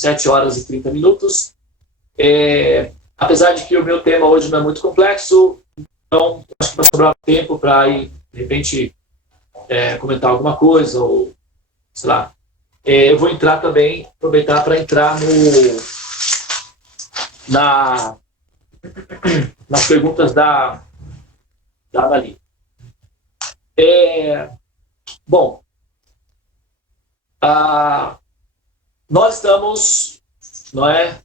7 horas e 30 minutos. Apesar de que o meu tema hoje não é muito complexo, então acho que vai sobrar tempo para, de repente, comentar alguma coisa, ou, sei lá. Eu vou entrar também, aproveitar para entrar nas perguntas da Dali. Bom, nós estamos, não é,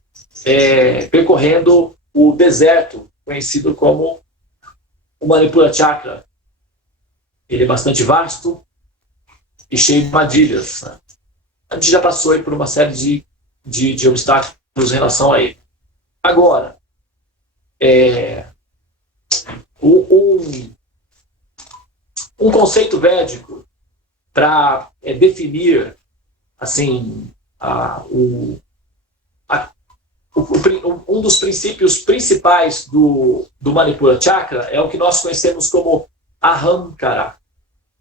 percorrendo o deserto, conhecido como o Manipura Chakra. Ele é bastante vasto e cheio de armadilhas, né? A gente já passou aí por uma série de obstáculos em relação a ele. Agora, um conceito védico para definir assim, um dos princípios principais do Manipura Chakra é o que nós conhecemos como Ahamkara,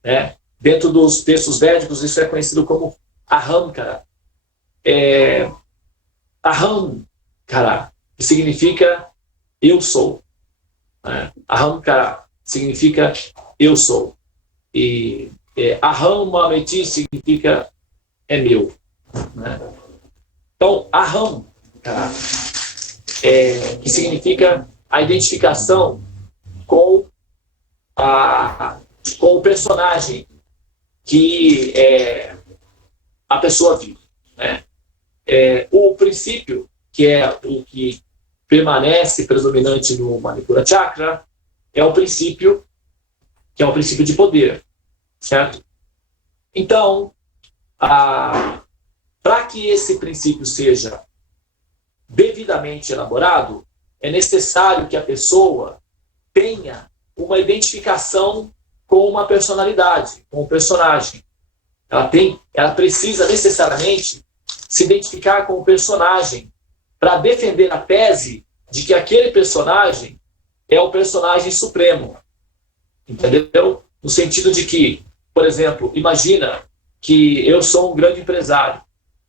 né? Dentro dos textos védicos, isso é conhecido como Ahamkara. Ahamkara, que significa eu sou. Né? Ahamkara significa eu sou. E Aham Mameti significa é meu. Né? Então, Aham, que significa a identificação com o personagem que a pessoa vive. Né? O princípio, que é o que permanece predominante no Manipura Chakra, é o princípio que é o princípio de poder, certo? Então, para que esse princípio seja devidamente elaborado, é necessário que a pessoa tenha uma identificação com uma personalidade, com um personagem. Ela precisa necessariamente se identificar com o personagem para defender a tese de que aquele personagem é o personagem supremo. Entendeu? No sentido de que, por exemplo, imagina que eu sou um grande empresário.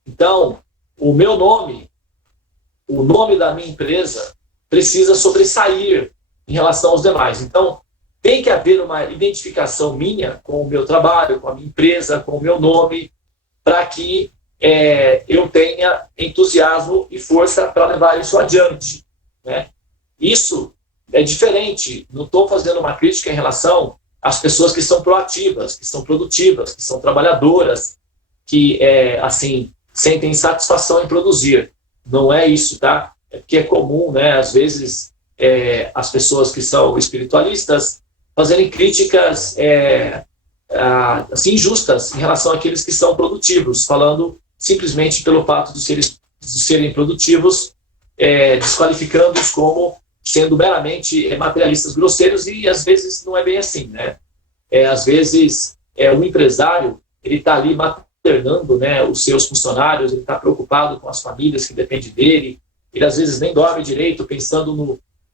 Então, o meu nome, o nome da minha empresa, precisa sobressair em relação aos demais. Então, tem que haver uma identificação minha com o meu trabalho, com a minha empresa, com o meu nome, para que eu tenha entusiasmo e força para levar isso adiante. Né? Isso é diferente. Não estou fazendo uma crítica em relação às pessoas que são proativas, que são produtivas, que são trabalhadoras, que assim sentem satisfação em produzir. Não é isso, tá? É porque é comum, né? Às vezes as pessoas que são espiritualistas fazerem críticas assim, injustas em relação àqueles que são produtivos, falando simplesmente pelo fato de serem produtivos, desqualificando-os como sendo meramente materialistas grosseiros, e às vezes não é bem assim, né? Às vezes um empresário, ele está ali maternando, né, os seus funcionários, ele está preocupado com as famílias que dependem dele, ele às vezes nem dorme direito pensando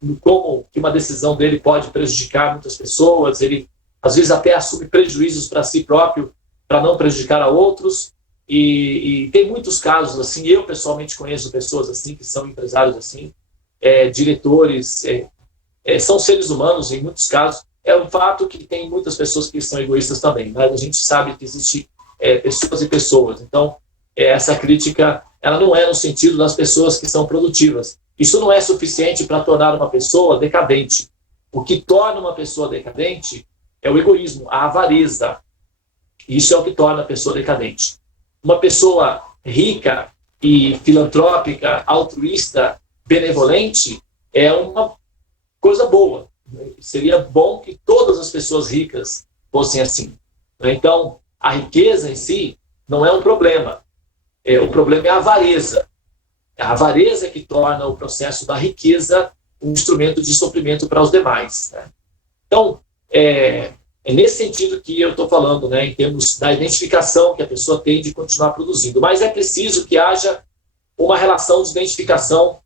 no como que uma decisão dele pode prejudicar muitas pessoas, ele às vezes até assume prejuízos para si próprio para não prejudicar a outros, e tem muitos casos assim. Eu pessoalmente conheço pessoas assim, que são empresários assim, diretores, são seres humanos em muitos casos. É um fato que tem muitas pessoas que são egoístas também, mas a gente sabe que existe pessoas e pessoas. Então, essa crítica, ela não é no sentido das pessoas que são produtivas. Isso não é suficiente para tornar uma pessoa decadente. O que torna uma pessoa decadente é o egoísmo, a avareza. Isso é o que torna a pessoa decadente. Uma pessoa rica e filantrópica, altruísta, benevolente, é uma coisa boa. Seria bom que todas as pessoas ricas fossem assim. Então, a riqueza em si não é um problema. O problema é a avareza. É a avareza que torna o processo da riqueza um instrumento de suprimento para os demais. Né? Então, é nesse sentido que eu estou falando, né, em termos da identificação que a pessoa tem de continuar produzindo. Mas é preciso que haja uma relação de identificação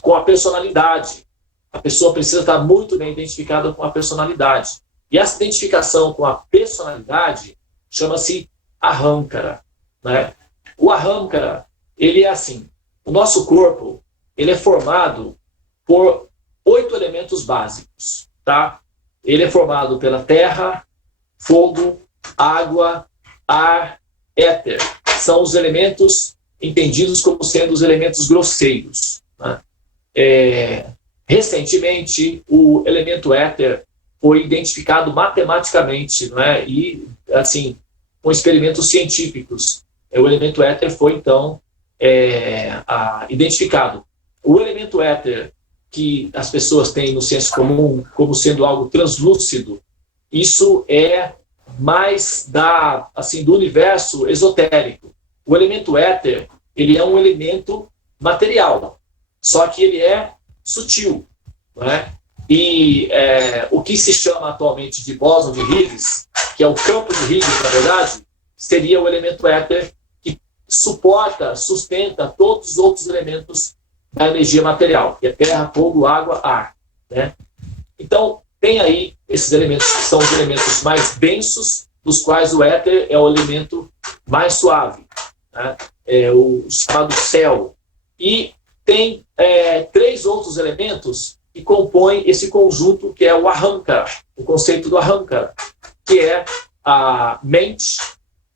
com a personalidade. A pessoa precisa estar muito bem identificada com a personalidade. E essa identificação com a personalidade chama-se Ahamkara. Né? O Ahamkara, ele é assim: o nosso corpo, ele é formado por 8 elementos básicos, tá? Ele é formado pela terra, fogo, água, ar, éter. São os elementos entendidos como sendo os elementos grosseiros, né? Recentemente, o elemento éter foi identificado matematicamente, né? E, assim, com experimentos científicos, o elemento éter foi, então, identificado. O elemento éter que as pessoas têm no senso comum como sendo algo translúcido, isso é mais do universo esotérico. O elemento éter, ele é um elemento material, só que ele é sutil, né? E o que se chama atualmente de bóson de Higgs, que é o campo de Higgs, na verdade, seria o elemento éter que sustenta todos os outros elementos da energia material, que é terra, fogo, água, ar, né? Então, tem aí esses elementos que são os elementos mais densos, dos quais o éter é o elemento mais suave, né? É o chamado céu. E tem 3 outros elementos que compõem esse conjunto, que é o ahankara, o conceito do ahankara, que é a mente,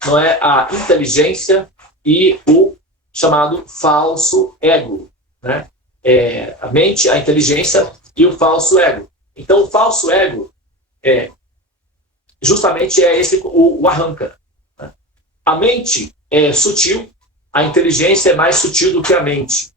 não é, a inteligência e o chamado falso ego, né? A mente, a inteligência e o falso ego. Então, o falso ego justamente é o ahankara, né? A mente é sutil, a inteligência é mais sutil do que a mente.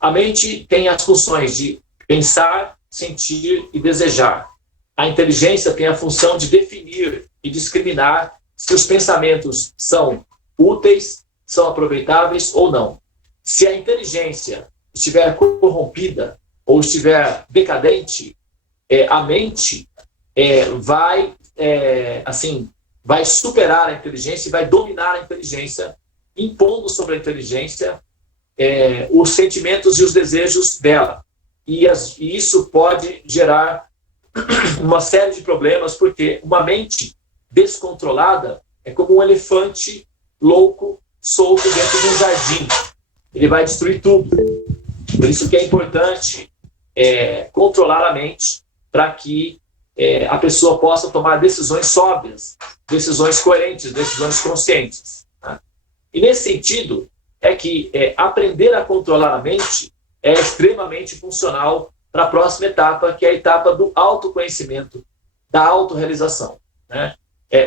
A mente tem as funções de pensar, sentir e desejar. A inteligência tem a função de definir e discriminar se os pensamentos são úteis, são aproveitáveis ou não. Se a inteligência estiver corrompida ou estiver decadente, a mente vai superar a inteligência e vai dominar a inteligência, impondo sobre a inteligência os sentimentos e os desejos dela. E isso pode gerar uma série de problemas, porque uma mente descontrolada é como um elefante louco solto dentro de um jardim. Ele vai destruir tudo. Por isso que é importante controlar a mente para que a pessoa possa tomar decisões sóbrias, decisões coerentes, decisões conscientes, né? E nesse sentido é que aprender a controlar a mente é extremamente funcional para a próxima etapa, que é a etapa do autoconhecimento, da autorrealização, né?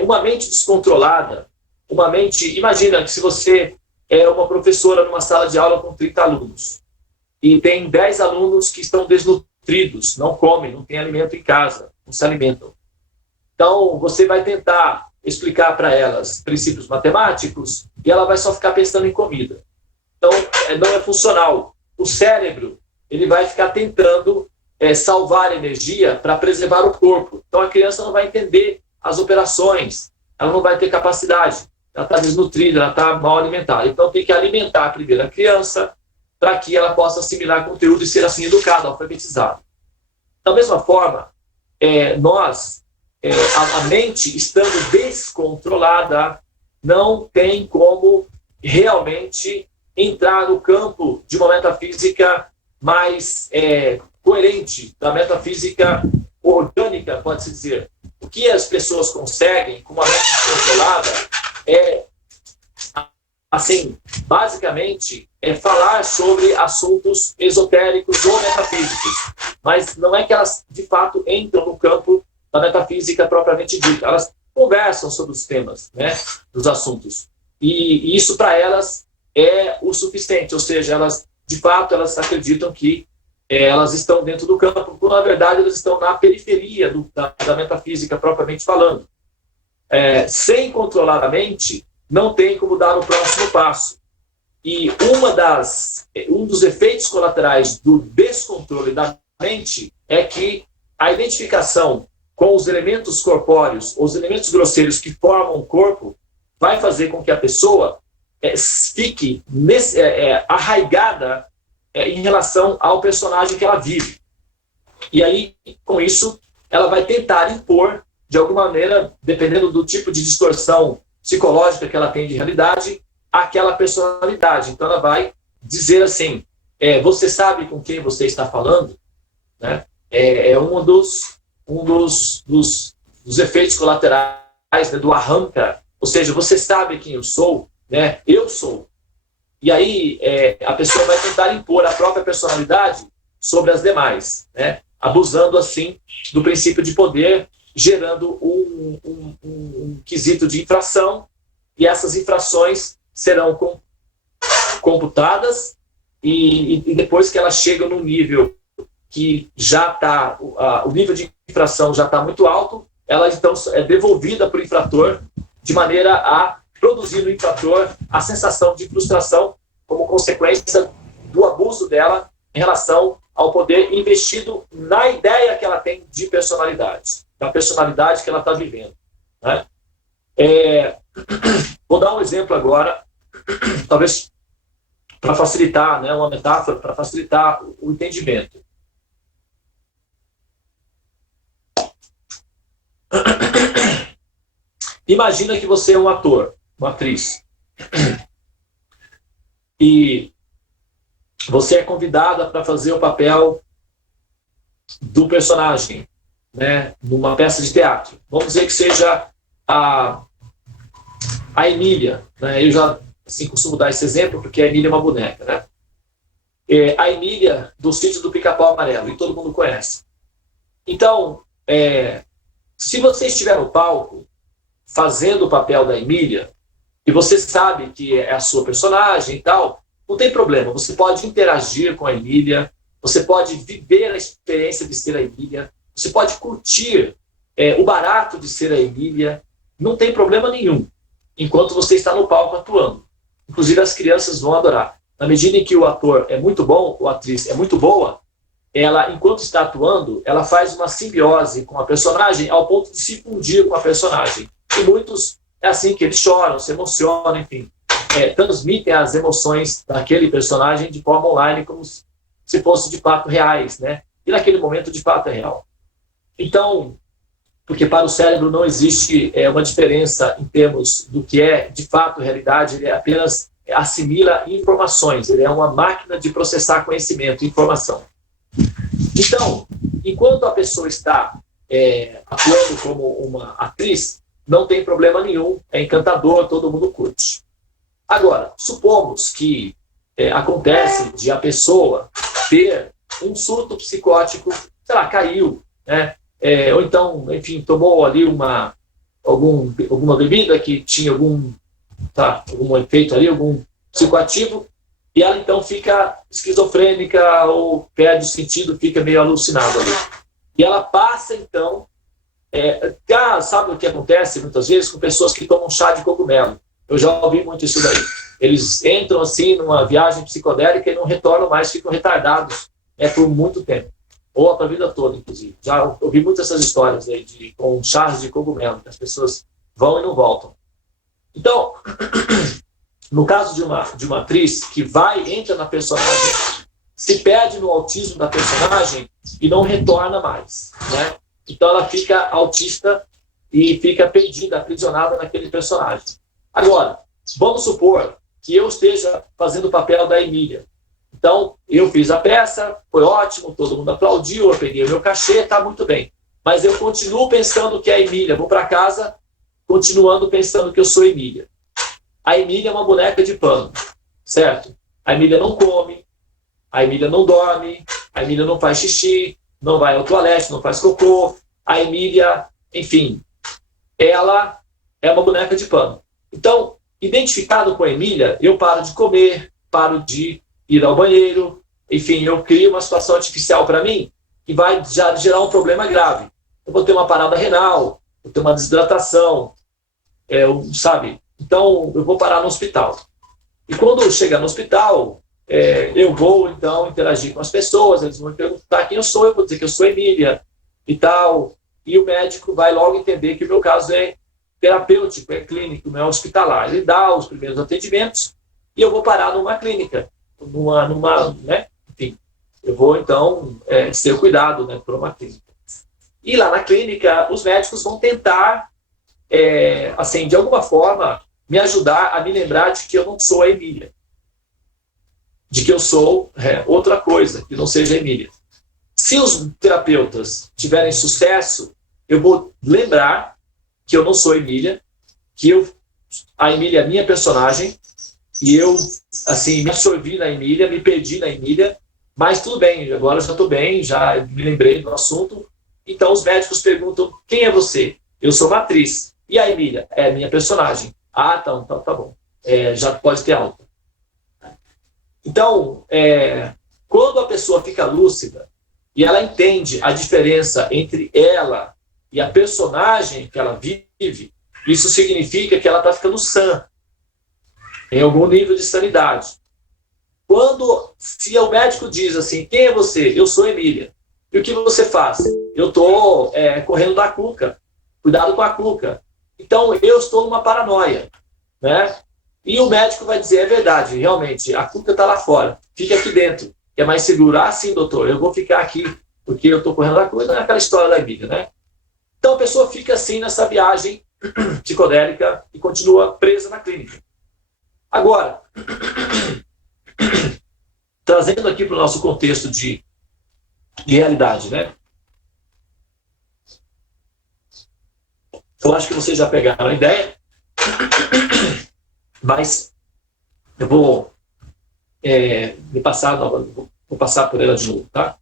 Uma mente descontrolada, imagina que se você é uma professora numa sala de aula com 30 alunos e tem 10 alunos que estão desnutridos, não comem, não têm alimento em casa, não se alimentam. Então, você vai tentar explicar para elas princípios matemáticos e ela vai só ficar pensando em comida. Então, não é funcional. O cérebro, ele vai ficar tentando salvar energia para preservar o corpo. Então, a criança não vai entender as operações, ela não vai ter capacidade, ela está desnutrida, ela está mal alimentada. Então, tem que alimentar primeiro a criança para que ela possa assimilar conteúdo e ser assim educada, alfabetizada. Da mesma forma, a mente estando descontrolada, não tem como realmente entrar no campo de uma metafísica mais coerente, da metafísica orgânica, pode-se dizer. O que as pessoas conseguem com uma mente descontrolada basicamente, falar sobre assuntos esotéricos ou metafísicos, mas não é que elas, de fato, entram no campo da metafísica propriamente dita. Elas conversam sobre os temas, né, dos assuntos. E isso, para elas, é o suficiente. Ou seja, elas, de fato, elas acreditam que elas estão dentro do campo, quando, na verdade, elas estão na periferia da metafísica propriamente falando. Sem controlar a mente, não tem como dar o próximo passo. E um dos efeitos colaterais do descontrole da mente é que a identificação com os elementos corpóreos, os elementos grosseiros que formam o corpo, vai fazer com que a pessoa fique arraigada em relação ao personagem que ela vive. E aí, com isso, ela vai tentar impor, de alguma maneira, dependendo do tipo de distorção psicológica que ela tem de realidade, àquela personalidade. Então ela vai dizer assim, você sabe com quem você está falando? Né? É um dos efeitos colaterais, né, do arranca, ou seja, você sabe quem eu sou, né? Eu sou. E aí a pessoa vai tentar impor a própria personalidade sobre as demais, né? Abusando assim do princípio de poder, gerando um quesito de infração, e essas infrações serão computadas, e depois que elas chegam no nível que já está, o nível de infração já está muito alto, ela então é devolvida para o infrator, de maneira a produzir no infrator a sensação de frustração como consequência do abuso dela em relação ao poder investido na ideia que ela tem de personalidade, da personalidade que ela está vivendo. Né? Vou dar um exemplo agora, talvez para facilitar, né, uma metáfora para facilitar o entendimento. Imagina que você é um ator, uma atriz, e você é convidada para fazer o papel do personagem, né, numa peça de teatro. Vamos dizer que seja a Emília, né? Eu já assim, costumo dar esse exemplo porque a Emília é uma boneca, né? A Emília do Sítio do Pica-Pau Amarelo, e todo mundo conhece. Então, se você estiver no palco fazendo o papel da Emília, e você sabe que é a sua personagem e tal, não tem problema, você pode interagir com a Emília, você pode viver a experiência de ser a Emília, você pode curtir o barato de ser a Emília, não tem problema nenhum, enquanto você está no palco atuando. Inclusive as crianças vão adorar. Na medida em que o ator é muito bom, ou a atriz é muito boa, ela, enquanto está atuando, ela faz uma simbiose com a personagem ao ponto de se fundir com a personagem. E muitos, é assim que eles choram, se emocionam, enfim. Transmitem as emoções daquele personagem de forma online, como se fosse de fato reais, né? E naquele momento de fato é real. Então, porque para o cérebro não existe uma diferença em termos do que é de fato realidade, ele apenas assimila informações, ele é uma máquina de processar conhecimento, informação. Então, enquanto a pessoa está atuando como uma atriz, não tem problema nenhum, é encantador, todo mundo curte. Agora, supomos que acontece de a pessoa ter um surto psicótico, sei lá, caiu, né? Ou então, enfim, tomou ali alguma bebida que tinha algum efeito ali, algum psicoativo, e ela então fica esquizofrênica ou perde o sentido, fica meio alucinada ali. E ela passa então, sabe o que acontece muitas vezes com pessoas que tomam chá de cogumelo? Eu já ouvi muito isso daí. Eles entram assim numa viagem psicodélica e não retornam mais, ficam retardados por muito tempo. Ou para a vida toda, inclusive. Já ouvi muitas essas histórias aí com chás de cogumelo, que as pessoas vão e não voltam. Então, no caso de uma atriz que entra na personagem, se perde no autismo da personagem e não retorna mais, né? Então ela fica autista e fica perdida, aprisionada naquele personagem. Agora, vamos supor que eu esteja fazendo o papel da Emília. Então, eu fiz a peça, foi ótimo, todo mundo aplaudiu, eu peguei o meu cachê, está muito bem. Mas eu continuo pensando que é a Emília, vou para casa continuando pensando que eu sou a Emília. A Emília é uma boneca de pano, certo? A Emília não come, a Emília não dorme, a Emília não faz xixi, não vai ao toalete, não faz cocô. A Emília, enfim, ela é uma boneca de pano. Então, identificado com a Emília, eu paro de comer, paro de ir ao banheiro, enfim, eu crio uma situação artificial para mim que vai já gerar um problema grave. Eu vou ter uma parada renal, vou ter uma desidratação, sabe? Então, eu vou parar no hospital. E quando chegar no hospital, eu vou, então, interagir com as pessoas, eles vão me perguntar quem eu sou, eu vou dizer que eu sou Emília e tal, e o médico vai logo entender que o meu caso é terapêutico, é clínico, não é hospitalar. Ele dá os primeiros atendimentos e eu vou parar numa clínica, né? Enfim, eu vou, então, ser cuidado, né, por uma clínica. E lá na clínica, os médicos vão tentar, assim, de alguma forma, me ajudar a me lembrar de que eu não sou a Emília, de que eu sou outra coisa, que não seja a Emília. Se os terapeutas tiverem sucesso, eu vou lembrar que eu não sou a Emília, que a Emília é a minha personagem, e eu, assim, me absorvi na Emília, me perdi na Emília, mas tudo bem, agora já estou bem, já me lembrei do assunto. Então os médicos perguntam, quem é você? Eu sou uma atriz. E a Emília? É minha personagem. Ah, tá bom. Já pode ter alta. Então, quando a pessoa fica lúcida e ela entende a diferença entre ela e a personagem que ela vive, isso significa que ela está ficando sã, em algum nível de sanidade. Se o médico diz assim, quem é você? Eu sou Emília. E o que você faz? Eu estou correndo da Cuca. Cuidado com a Cuca. Então, eu estou numa paranoia, né? E o médico vai dizer, é verdade, realmente, a Cuca está lá fora. Fica aqui dentro, que é mais seguro. Ah, sim, doutor, eu vou ficar aqui, porque eu estou correndo da Cuca. Não é aquela história da Emília, né? Então, a pessoa fica assim nessa viagem psicodélica e continua presa na clínica. Agora, trazendo aqui para o nosso contexto de realidade, né? Eu acho que vocês já pegaram a ideia, mas eu vou vou passar por ela de novo, tá?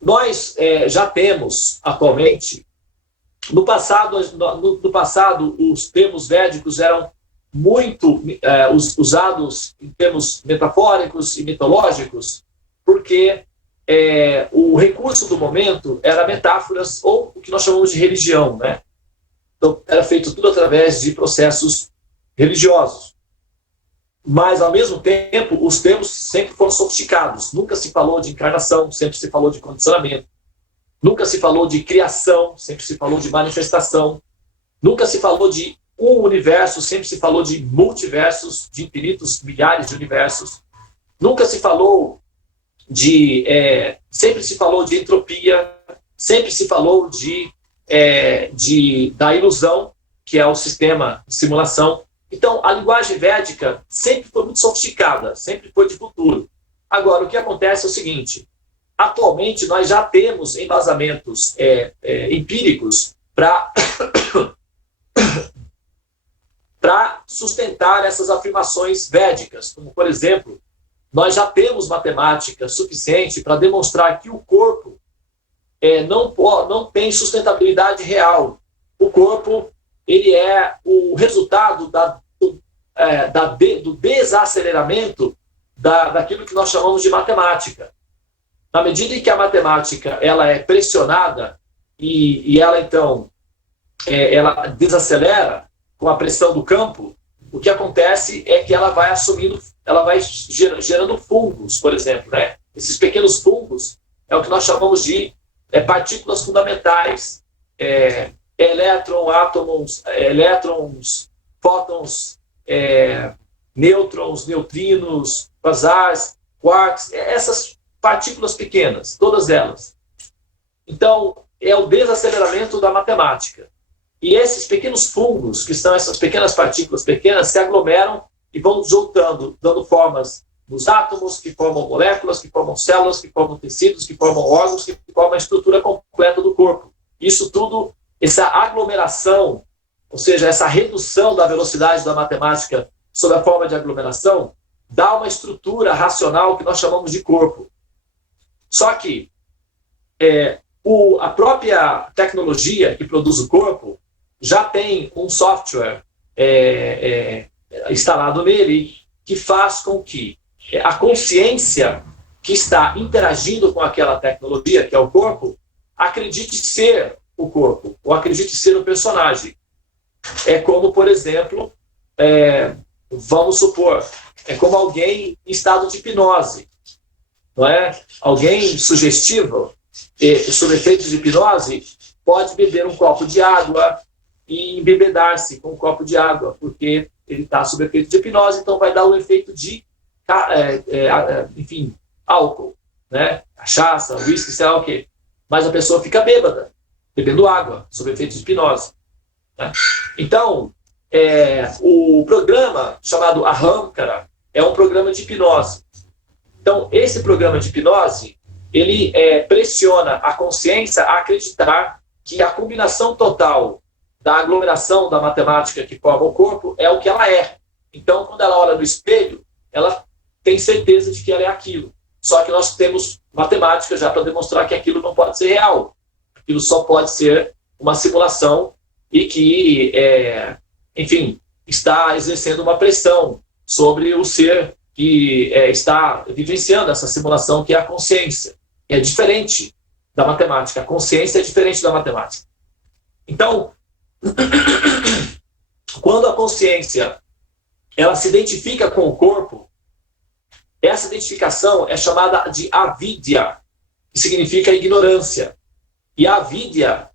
Nós já temos atualmente, no passado os termos védicos eram muito usados em termos metafóricos e mitológicos, porque o recurso do momento era metáforas ou o que nós chamamos de religião, né? Então, era feito tudo através de processos religiosos. Mas, ao mesmo tempo, os termos sempre foram sofisticados. Nunca se falou de encarnação, sempre se falou de condicionamento. Nunca se falou de criação, sempre se falou de manifestação. Nunca se falou de um universo, sempre se falou de multiversos, de infinitos milhares de universos. Nunca se falou sempre se falou de entropia, sempre se falou da ilusão, que é o sistema de simulação. Então, a linguagem védica sempre foi muito sofisticada, sempre foi de futuro. Agora, o que acontece é o seguinte, atualmente nós já temos embasamentos empíricos para sustentar essas afirmações védicas, como, por exemplo, nós já temos matemática suficiente para demonstrar que o corpo não tem sustentabilidade real. O corpo ele é o resultado do desaceleramento daquilo que nós chamamos de matemática. Na medida em que a matemática ela é pressionada e ela, então, ela desacelera com a pressão do campo, o que acontece é que ela vai gerando fungos, por exemplo, né? Esses pequenos fungos é o que nós chamamos de partículas fundamentais, elétrons, fótons, nêutrons, neutrinos, quasars, quarks, essas partículas pequenas, todas elas. Então, é o desaceleramento da matemática. E esses pequenos fungos, que são essas pequenas partículas pequenas, se aglomeram e vão juntando, dando formas nos átomos, que formam moléculas, que formam células, que formam tecidos, que formam órgãos, que formam a estrutura completa do corpo. Isso tudo, essa aglomeração, ou seja, essa redução da velocidade da matemática sob a forma de aglomeração, dá uma estrutura racional que nós chamamos de corpo. Só que a própria tecnologia que produz o corpo já tem um software instalado nele que faz com que a consciência que está interagindo com aquela tecnologia, que é o corpo, acredite ser o corpo, ou acredite ser o personagem. É como, por exemplo, vamos supor, é como alguém em estado de hipnose, não é? Alguém sugestivo, sob efeitos de hipnose, pode beber um copo de água e embebedar-se com um copo de água, porque ele está sob efeito de hipnose, então vai dar o efeito de, enfim, álcool, né? Cachaça, uísque, sei lá o quê. Mas a pessoa fica bêbada, bebendo água, sob efeito de hipnose, né? Então, O programa chamado Ahamkara é um programa de hipnose. Então, esse programa de hipnose, ele pressiona a consciência a acreditar que a combinação total da aglomeração da matemática que forma o corpo é o que ela é. Então, quando ela olha no espelho, ela tem certeza de que ela é aquilo. Só que nós temos matemática já para demonstrar que aquilo não pode ser real. Aquilo só pode ser uma simulação e que, enfim, está exercendo uma pressão sobre o ser que está vivenciando essa simulação, que é a consciência. É diferente da matemática. A consciência é diferente da matemática. Então, quando a consciência ela se identifica com o corpo, essa identificação é chamada de avidya, que significa ignorância. E a avidya,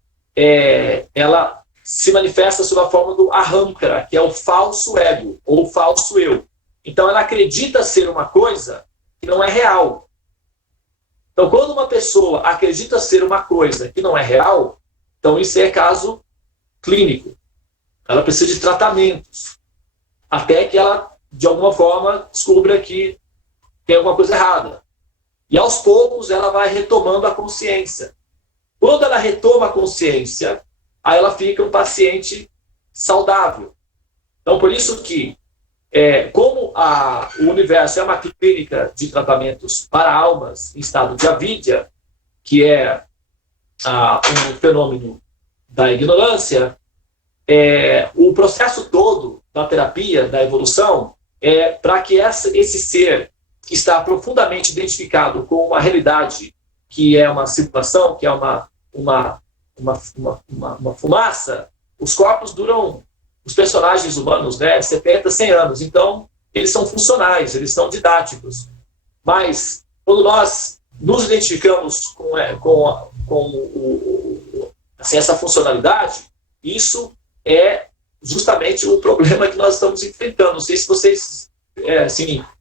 ela se manifesta sob a forma do ahamkara, que é o falso ego, ou falso eu. Então, ela acredita ser uma coisa que não é real. Então, quando uma pessoa acredita ser uma coisa que não é real, então isso é caso clínico. Ela precisa de tratamentos, até que ela, de alguma forma, descubra que tem alguma coisa errada. E, aos poucos, ela vai retomando a consciência. Quando ela retoma a consciência, aí ela fica um paciente saudável. Então, por isso que, como o universo é uma clínica de tratamentos para almas em estado de avidya, que é um fenômeno da ignorância, o processo todo da terapia, da evolução, é para que esse ser que está profundamente identificado com uma realidade que é uma simulação, que é uma fumaça, os corpos duram, os personagens humanos, 70, 100 anos. Então, eles são funcionais, eles são didáticos. Mas, quando nós nos identificamos com essa funcionalidade, isso é justamente o problema que nós estamos enfrentando. Não sei se vocês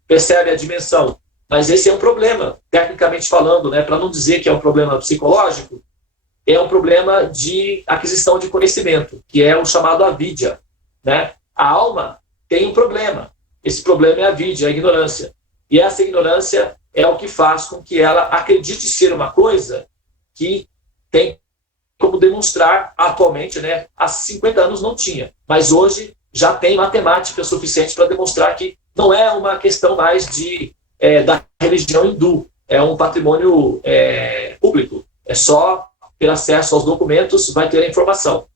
percebem a dimensão, mas esse é um problema, tecnicamente falando, para não dizer que é um problema psicológico, é um problema de aquisição de conhecimento, que é o chamado avidya. A alma tem um problema. Esse problema é a avidya, a ignorância. E essa ignorância é o que faz com que ela acredite ser uma coisa que tem como demonstrar atualmente, há 50 anos não tinha, mas hoje já tem matemática suficiente para demonstrar que não é uma questão mais da religião hindu, é um patrimônio público, é só ter acesso aos documentos, vai ter a informação.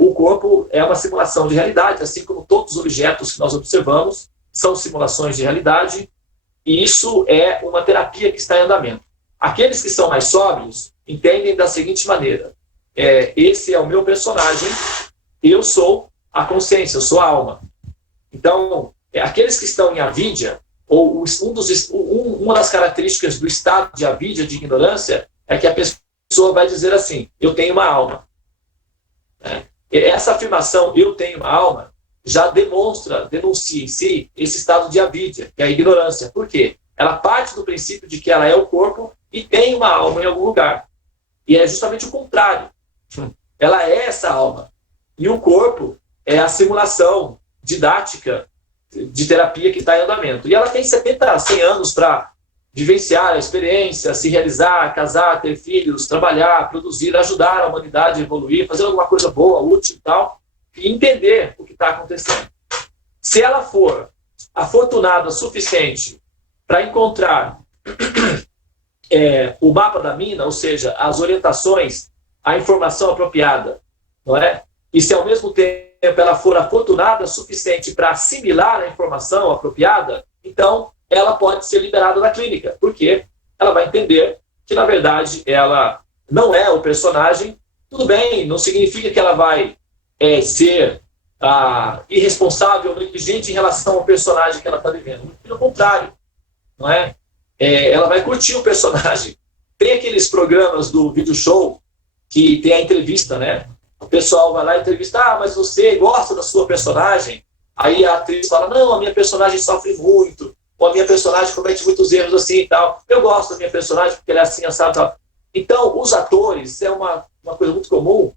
O corpo é uma simulação de realidade, assim como todos os objetos que nós observamos são simulações de realidade, e isso é uma terapia que está em andamento. Aqueles que são mais sóbrios entendem da seguinte maneira: esse é o meu personagem, eu sou a consciência, eu sou a alma. Então, aqueles que estão em avidya, ou uma das características do estado de avidya, de ignorância, é que a pessoa vai dizer assim: eu tenho uma alma. Essa afirmação, eu tenho uma alma, já denuncia em si esse estado de avidya, que é a ignorância. Por quê? Ela parte do princípio de que ela é o corpo e tem uma alma em algum lugar. E é justamente o contrário. Ela é essa alma. E o corpo é a simulação didática de terapia que está em andamento. E ela tem 70, 100 anos para vivenciar a experiência, se realizar, casar, ter filhos, trabalhar, produzir, ajudar a humanidade a evoluir, fazer alguma coisa boa, útil e tal, e entender o que está acontecendo. Se ela for afortunada o suficiente para encontrar o mapa da mina, ou seja, as orientações, a informação apropriada, não é? E se ao mesmo tempo ela for afortunada o suficiente para assimilar a informação apropriada, então ela pode ser liberada da clínica, porque ela vai entender que, na verdade, ela não é o personagem. Tudo bem, não significa que ela vai ser irresponsável ou negligente em relação ao personagem que ela está vivendo. Pelo contrário, não é? Ela vai curtir o personagem. Tem aqueles programas do video show que tem a entrevista, O pessoal vai lá e entrevista: mas você gosta da sua personagem? Aí a atriz fala: não, a minha personagem sofre muito, ou a minha personagem comete muitos erros assim e tal. Eu gosto da minha personagem porque ela é assim, assado e tal. Então, os atores, é uma coisa muito comum,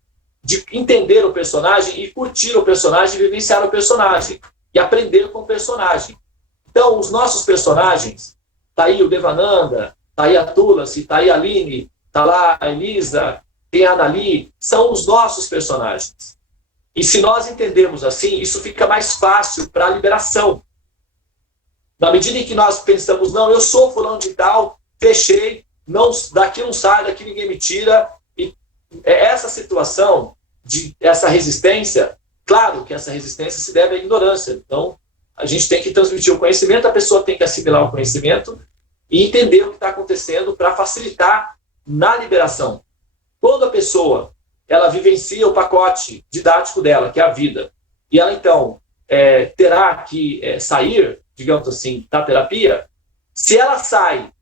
de entender o personagem e curtir o personagem, vivenciar o personagem e aprender com o personagem. Então, os nossos personagens, tá aí o Devananda, tá aí a Tulasi, tá aí a Aline, tá lá a Elisa, tem a Anali, são os nossos personagens. E se nós entendemos assim, isso fica mais fácil para a liberação. Na medida em que nós pensamos, não, eu sou fulano de tal, fechei, não, daqui não sai, daqui ninguém me tira. E essa situação, essa resistência, claro que essa resistência se deve à ignorância. Então, a gente tem que transmitir o conhecimento, a pessoa tem que assimilar o conhecimento e entender o que está acontecendo para facilitar na liberação. Quando a pessoa ela vivencia o pacote didático dela, que é a vida, e ela então terá que sair, digamos assim, da terapia, se ela sai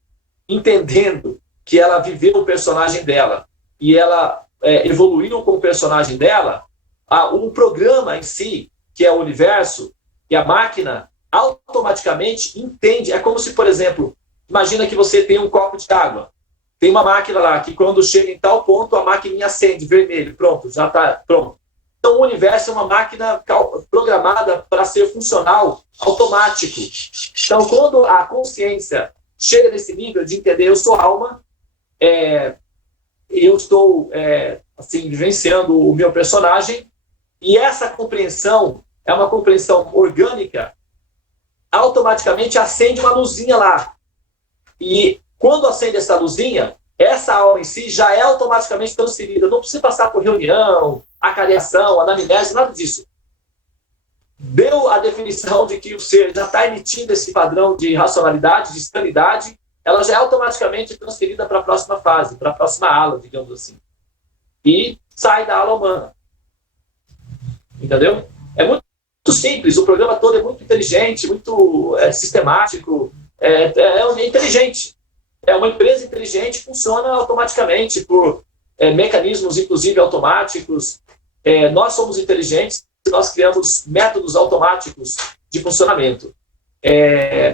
entendendo que ela viveu o personagem dela e ela evoluiu com o personagem dela, o programa em si, que é o universo, e a máquina automaticamente entende. É como se, por exemplo, imagina que você tem um copo de água. Tem uma máquina lá que quando chega em tal ponto, a maquininha acende, vermelho, pronto, já está pronto. Então o universo é uma máquina programada para ser funcional, automático. Então quando a consciência chega nesse nível de entender, eu sou alma, eu estou assim, vivenciando o meu personagem, e essa compreensão é uma compreensão orgânica, automaticamente acende uma luzinha lá. E quando acende essa luzinha, essa alma em si já é automaticamente transferida. Não precisa passar por reunião, acariação, anamnese, nada disso. Deu a definição de que o ser já está emitindo esse padrão de racionalidade, de sanidade, ela já é automaticamente transferida para a próxima fase, para a próxima ala, digamos assim. E sai da ala humana. Entendeu? É muito simples, o programa todo é muito inteligente, muito sistemático, é inteligente. É uma empresa inteligente, funciona automaticamente por mecanismos, inclusive, automáticos. Nós somos inteligentes, nós criamos métodos automáticos de funcionamento.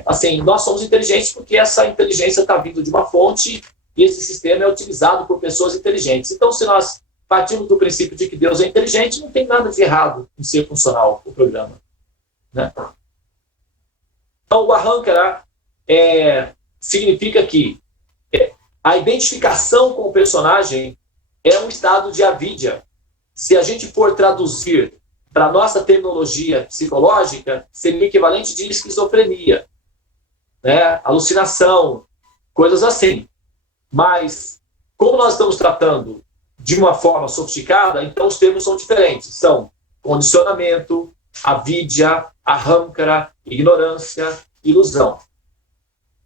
Assim, nós somos inteligentes porque essa inteligência está vindo de uma fonte e esse sistema é utilizado por pessoas inteligentes. Então, se nós partimos do princípio de que Deus é inteligente, não tem nada de errado em ser funcional o programa. Né? Então, o Ahankara significa que a identificação com o personagem é um estado de avidya. Se a gente for traduzir para a nossa terminologia psicológica, seria o equivalente de esquizofrenia, né? Alucinação, coisas assim. Mas, como nós estamos tratando de uma forma sofisticada, então os termos são diferentes. São condicionamento, avidya, ahankara, ignorância, ilusão.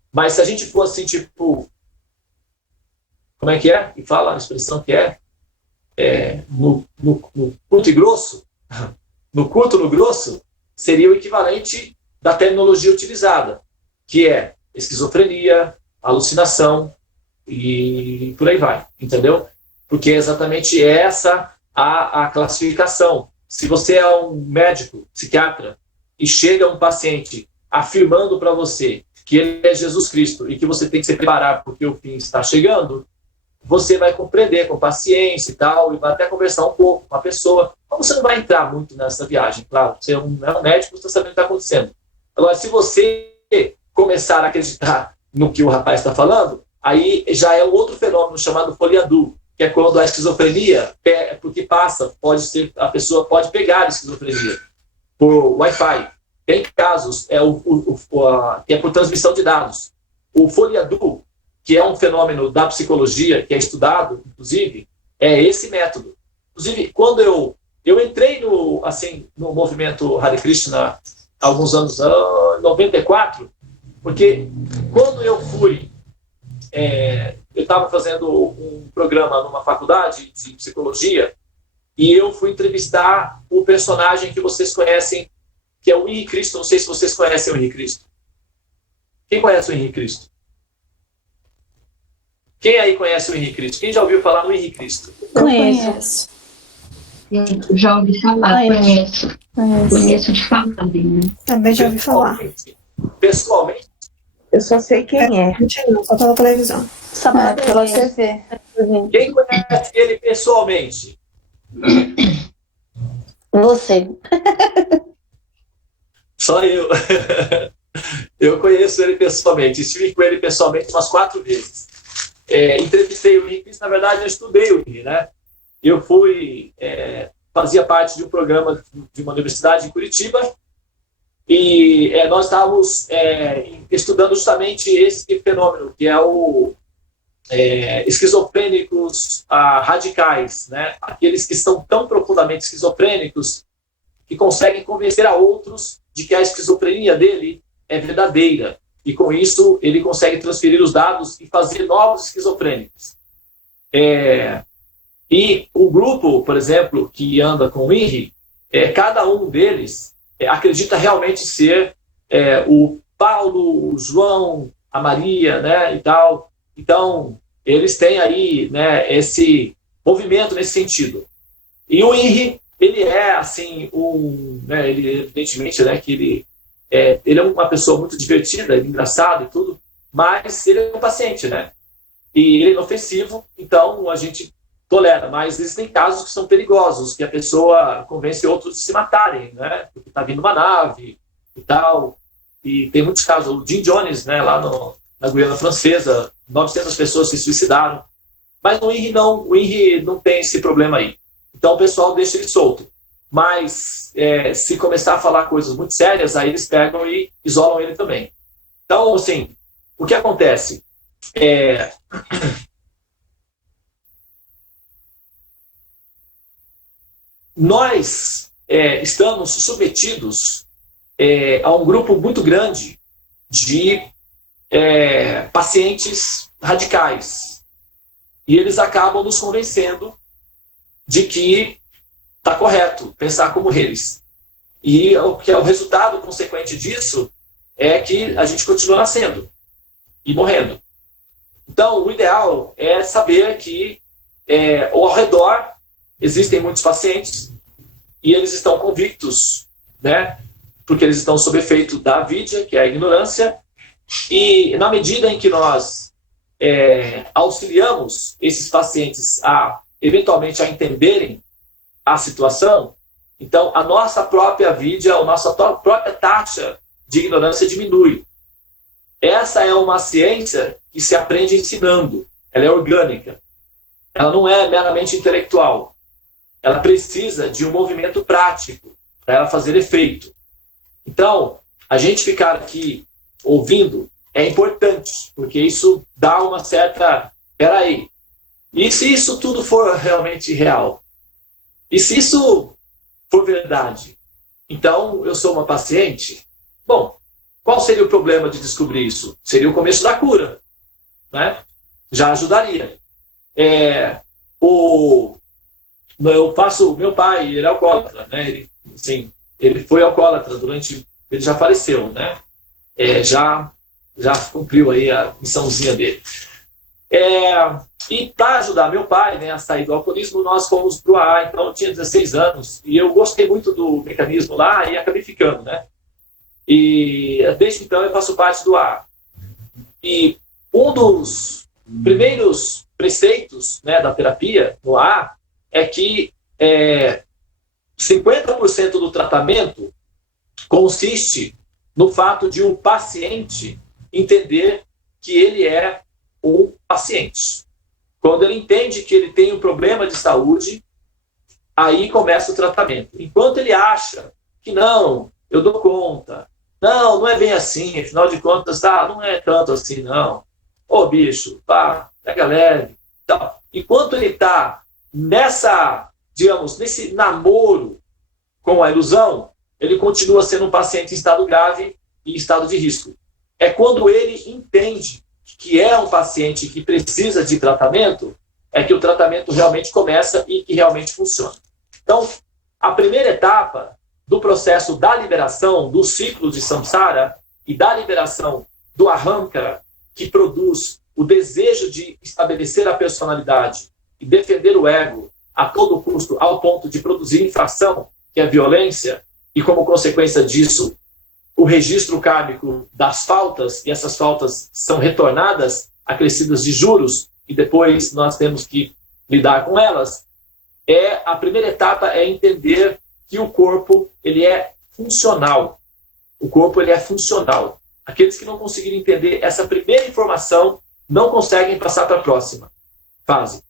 Mas se a gente for assim, tipo... Como é que é? E fala a expressão que no curto e grosso, no curto no grosso, seria o equivalente da terminologia utilizada, que é esquizofrenia, alucinação e por aí vai, entendeu? Porque é exatamente essa a classificação. Se você é um médico, psiquiatra, e chega um paciente afirmando para você que ele é Jesus Cristo e que você tem que se preparar porque o fim está chegando, você vai compreender com paciência e tal, e vai até conversar um pouco com a pessoa. Mas você não vai entrar muito nessa viagem, claro. Você é um médico, você está sabendo o que está acontecendo. Agora, se você começar a acreditar no que o rapaz está falando, aí já é um outro fenômeno chamado foliadu, que é quando a esquizofrenia, porque passa, a pessoa pode pegar a esquizofrenia por Wi-Fi. Tem casos, que é por transmissão de dados. O foliadu, que é um fenômeno da psicologia, que é estudado, inclusive, é esse método. Inclusive, quando eu entrei no movimento Hare Krishna, há alguns anos, em 94, porque quando eu fui, eu estava fazendo um programa numa faculdade de psicologia, e eu fui entrevistar o personagem que vocês conhecem, que é o Henrique Cristo. Não sei se vocês conhecem o Henrique Cristo. Quem conhece o Henrique Cristo? Quem aí conhece o Henrique Cristo? Quem já ouviu falar no Henrique Cristo? Conheço. Já ouvi falar, conheço. Conheço de falar, né? Também já ouvi falar. Pessoalmente? Eu só sei quem é. Não, só pela televisão. Só pela TV. Quem conhece ele pessoalmente? Você. Só eu. Eu conheço ele pessoalmente. Estive com ele pessoalmente umas 4 vezes. Entrevistei o Henrique. Na verdade, eu estudei o Henrique, né? Eu fazia parte de um programa de uma universidade em Curitiba e nós estávamos estudando justamente esse fenômeno, que é o esquizofrênicos radicais, né? Aqueles que são tão profundamente esquizofrênicos que conseguem convencer a outros de que a esquizofrenia dele é verdadeira. E com isso ele consegue transferir os dados e fazer novos esquizofrênicos. E o grupo, por exemplo, que anda com o INRI, cada um deles acredita realmente ser o Paulo, o João, a Maria, né, e tal. Então, eles têm aí, né, esse movimento nesse sentido. E o INRI, ele é, assim, ele, evidentemente, né, que ele é uma pessoa muito divertida, engraçado e tudo, mas ele é um paciente, né? E ele é inofensivo, então a gente tolera, mas existem casos que são perigosos, que a pessoa convence outros de se matarem, né? Porque está vindo uma nave e tal. E tem muitos casos. O Jim Jones, né, lá na Guiana Francesa, 900 pessoas se suicidaram. Mas no INRI não, o INRI não tem esse problema aí. Então o pessoal deixa ele solto. Mas se começar a falar coisas muito sérias, aí eles pegam e isolam ele também. Então, assim, o que acontece? Nós estamos submetidos a um grupo muito grande de pacientes radicais. E eles acabam nos convencendo de que está correto pensar como eles. E o resultado consequente disso é que a gente continua nascendo e morrendo. Então, o ideal é saber que ao redor existem muitos pacientes e eles estão convictos, né? Porque eles estão sob efeito da avidia, que é a ignorância, e na medida em que nós auxiliamos esses pacientes eventualmente a entenderem a situação, então a nossa própria avidia, a nossa própria taxa de ignorância diminui. Essa é uma ciência que se aprende ensinando, ela é orgânica, ela não é meramente intelectual. Ela precisa de um movimento prático para ela fazer efeito. Então, a gente ficar aqui ouvindo é importante, porque isso dá uma certa... Peraí, e se isso tudo for realmente real? E se isso for verdade? Então, eu sou uma paciente? Bom, qual seria o problema de descobrir isso? Seria o começo da cura, né? Já ajudaria. Meu pai, ele é alcoólatra, né? Ele foi alcoólatra ele já faleceu, né? Já cumpriu aí a missãozinha dele. E para ajudar meu pai, né, a sair do alcoolismo, nós fomos para o AA. Então eu tinha 16 anos e eu gostei muito do mecanismo lá e acabei ficando, né? E desde então eu faço parte do AA. E um dos primeiros preceitos, né, da terapia no AA é que 50% do tratamento consiste no fato de um paciente entender que ele é um paciente. Quando ele entende que ele tem um problema de saúde, aí começa o tratamento. Enquanto ele acha que não, eu dou conta, não é bem assim, afinal de contas, não é tanto assim, não. Ô, bicho, pega leve. Então, enquanto ele está nesse namoro com a ilusão, ele continua sendo um paciente em estado grave e em estado de risco. É quando ele entende que é um paciente que precisa de tratamento, é que o tratamento realmente começa e que realmente funciona. Então, a primeira etapa do processo da liberação do ciclo de samsara e da liberação do ahankara, que produz o desejo de estabelecer a personalidade e defender o ego a todo custo, ao ponto de produzir infração, que é a violência, e como consequência disso, o registro kármico das faltas, e essas faltas são retornadas, acrescidas de juros, e depois nós temos que lidar com elas. a primeira etapa é entender que o corpo ele é funcional. O corpo ele é funcional. Aqueles que não conseguirem entender essa primeira informação não conseguem passar para a próxima fase.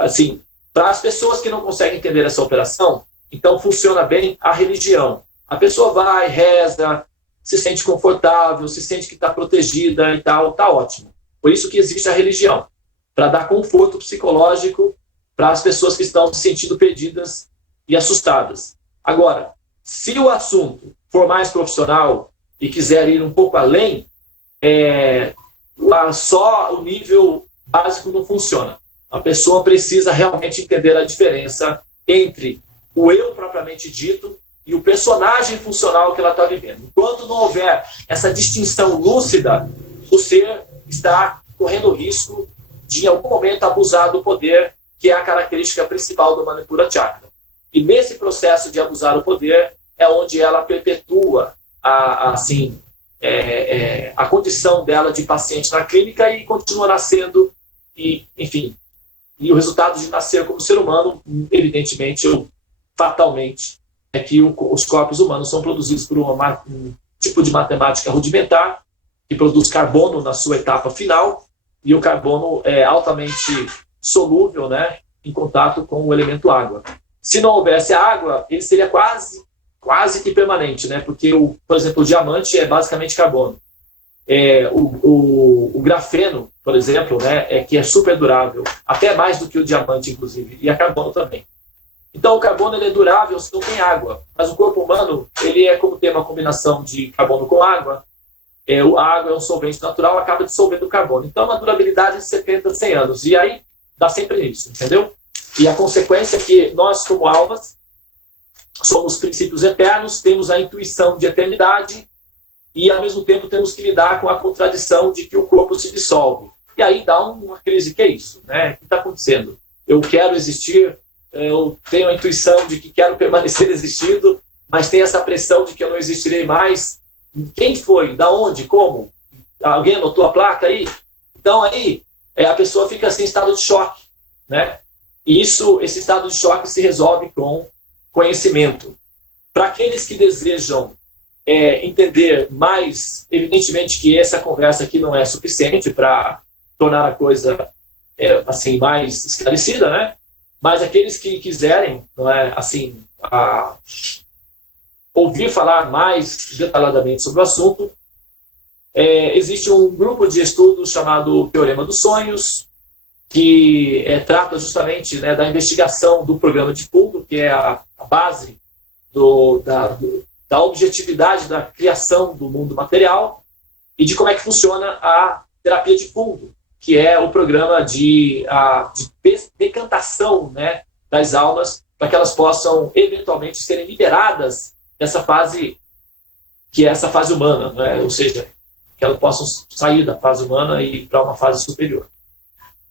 Assim, para as pessoas que não conseguem entender essa operação, então funciona bem a religião. A pessoa vai, reza, se sente confortável, se sente que está protegida e tal, está ótimo. Por isso que existe a religião, para dar conforto psicológico para as pessoas que estão se sentindo perdidas e assustadas. Agora, se o assunto for mais profissional e quiser ir um pouco além, só o nível básico não funciona. A pessoa precisa realmente entender a diferença entre o eu propriamente dito e o personagem funcional que ela está vivendo. Enquanto não houver essa distinção lúcida, o ser está correndo o risco de, em algum momento, abusar do poder, que é a característica principal do Manipura Chakra. E nesse processo de abusar do poder é onde ela perpetua a condição dela de paciente na clínica e continua nascendo, e, enfim, e o resultado de nascer como ser humano, evidentemente, ou fatalmente, é que os corpos humanos são produzidos por um tipo de matemática rudimentar, que produz carbono na sua etapa final, e o carbono é altamente solúvel, né, em contato com o elemento água. Se não houvesse água, ele seria quase que permanente, né, porque, por exemplo, o diamante é basicamente carbono. O grafeno, por exemplo, né, que é super durável, até mais do que o diamante, inclusive, e a carbono também. Então, o carbono ele é durável se não tem água, mas o corpo humano, ele como tem uma combinação de carbono com água, a água é um solvente natural, acaba dissolvendo o carbono. Então, uma durabilidade de 70, 100 anos. E aí, dá sempre isso, entendeu? E a consequência é que nós, como almas, somos princípios eternos, temos a intuição de eternidade e, ao mesmo tempo, temos que lidar com a contradição de que o corpo se dissolve. E aí dá uma crise. Que é isso? Né? O que está acontecendo? Eu quero existir, eu tenho a intuição de que quero permanecer existindo, mas tem essa pressão de que eu não existirei mais. Quem foi? Da onde? Como? Alguém anotou a placa aí? Então, aí, a pessoa fica assim, em estado de choque, né? E esse estado de choque se resolve com conhecimento. Para aqueles que desejam entender mais, evidentemente que essa conversa aqui não é suficiente para tornar a coisa assim, mais esclarecida, né? Mas aqueles que quiserem, não é, assim, ouvir falar mais detalhadamente sobre o assunto, existe um grupo de estudos chamado Teorema dos Sonhos, que trata justamente, né, da investigação do programa de fundo, que é a base da objetividade da criação do mundo material, e de como é que funciona a terapia de fundo, que é o programa de decantação, né, das almas, para que elas possam eventualmente serem liberadas dessa fase, que é essa fase humana, né? Ou seja, que elas possam sair da fase humana e ir para uma fase superior.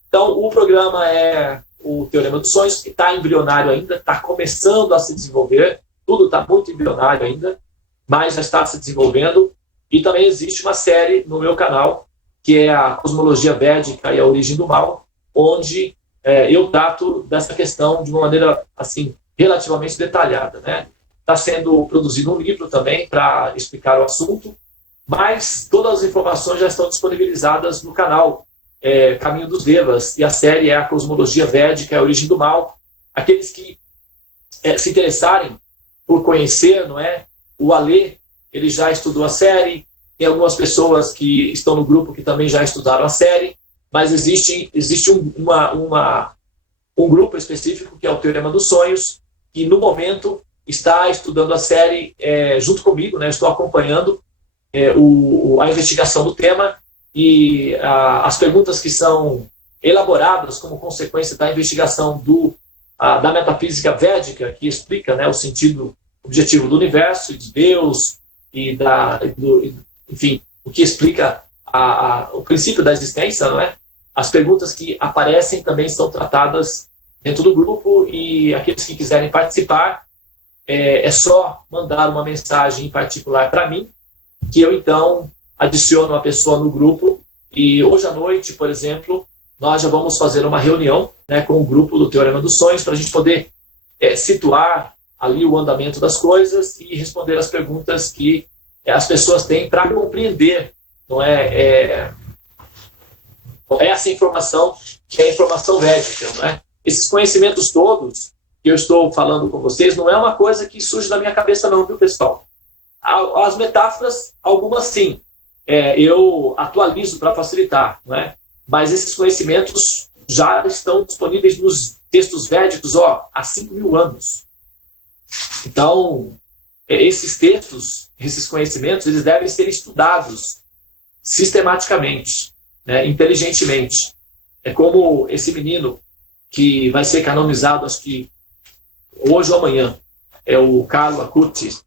Então, o programa é o Teorema dos Sonhos, que está embrionário ainda, está começando a se desenvolver, tudo está muito embrionário ainda, mas já está se desenvolvendo. E também existe uma série no meu canal, que é a Cosmologia Védica e a Origem do Mal, onde eu trato dessa questão de uma maneira assim, relativamente detalhada, né? Está sendo produzido um livro também para explicar o assunto, mas todas as informações já estão disponibilizadas no canal Caminho dos Devas, e a série é a Cosmologia Védica e a Origem do Mal. Aqueles que se interessarem por conhecer, não é? O Alê, ele já estudou a série, tem algumas pessoas que estão no grupo que também já estudaram a série, mas existe um grupo específico, que é o Teorema dos Sonhos, que no momento está estudando a série junto comigo, né? Estou acompanhando a investigação do tema, e as perguntas que são elaboradas como consequência da investigação da metafísica védica, que explica, né, o sentido objetivo do universo, de Deus, enfim, o que explica o princípio da existência, não é? As perguntas que aparecem também são tratadas dentro do grupo, e aqueles que quiserem participar, é só mandar uma mensagem em particular para mim, que eu então adiciono a pessoa no grupo, e hoje à noite, por exemplo, nós já vamos fazer uma reunião, né, com o grupo do Teorema dos Sonhos, para a gente poder situar ali o andamento das coisas e responder as perguntas que as pessoas têm para compreender, não é essa informação que é a informação védica, não é? Esses conhecimentos todos que eu estou falando com vocês não é uma coisa que surge da minha cabeça não, viu, pessoal? As metáforas, algumas sim, eu atualizo para facilitar, não é? Mas esses conhecimentos já estão disponíveis nos textos védicos há 5.000 anos. Então, esses textos, esses conhecimentos, eles devem ser estudados sistematicamente, né, inteligentemente. É como esse menino que vai ser canonizado, acho que hoje ou amanhã, é o Carlo Acutis.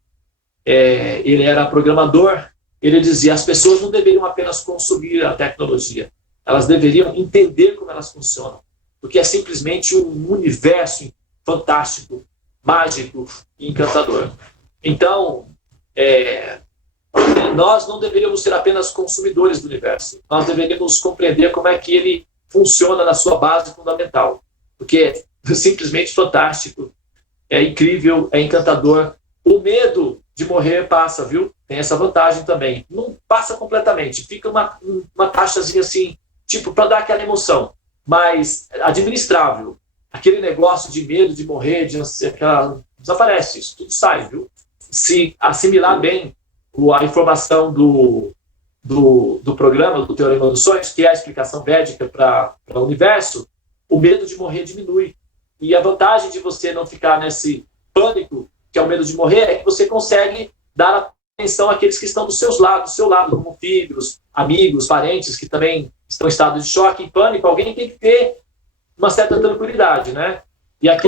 Ele era programador, ele dizia, as pessoas não deveriam apenas consumir a tecnologia, elas deveriam entender como elas funcionam, porque é simplesmente um universo fantástico, mágico e encantador. Então, nós não deveríamos ser apenas consumidores do universo, nós deveríamos compreender como é que ele funciona na sua base fundamental, porque é simplesmente fantástico, é incrível, é encantador. O medo de morrer passa, viu? Tem essa vantagem também. Não passa completamente, fica uma taxazinha assim, tipo, para dar aquela emoção, mas administrável. Aquele negócio de medo de morrer, desaparece, isso tudo sai, viu? Se assimilar bem a informação do programa, do Teorema dos Sonhos, que é a explicação védica para o universo, o medo de morrer diminui. E a vantagem de você não ficar nesse pânico, que é o medo de morrer, é que você consegue dar atenção àqueles que estão do seu lado, como filhos, amigos, parentes, que também estão em estado de choque, em pânico. Alguém tem que ter uma certa tranquilidade, né? E aqui